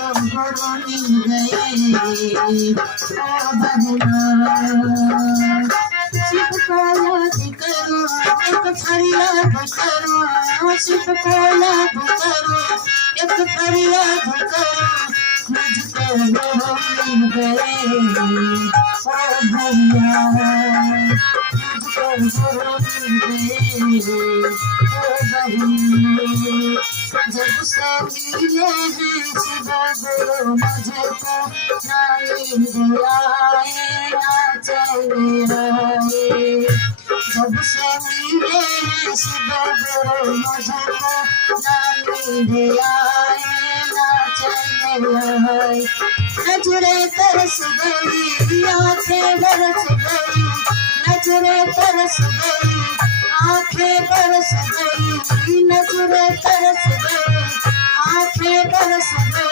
गुरु मिल गए ओ बहना। शिव को याद करो एक फरियाद करो, शिव को याद करो एक फरियाद करो, मुझको गुरु मिल गए ओ भैया, मुझको गुरु मिल गए ओ बहन। जब से मिले हैं शिव गुरु मुझको, ना नींद आए ना चैन आए। जब से मिले हैं शिव गुरु मुझको, ना नींद आए ना चैन आए। नजरें तरस गई आंखें बरस गई, नजरें तरस गई आंखें बरस गई, नजरें तरस गई आंखें बरस गई।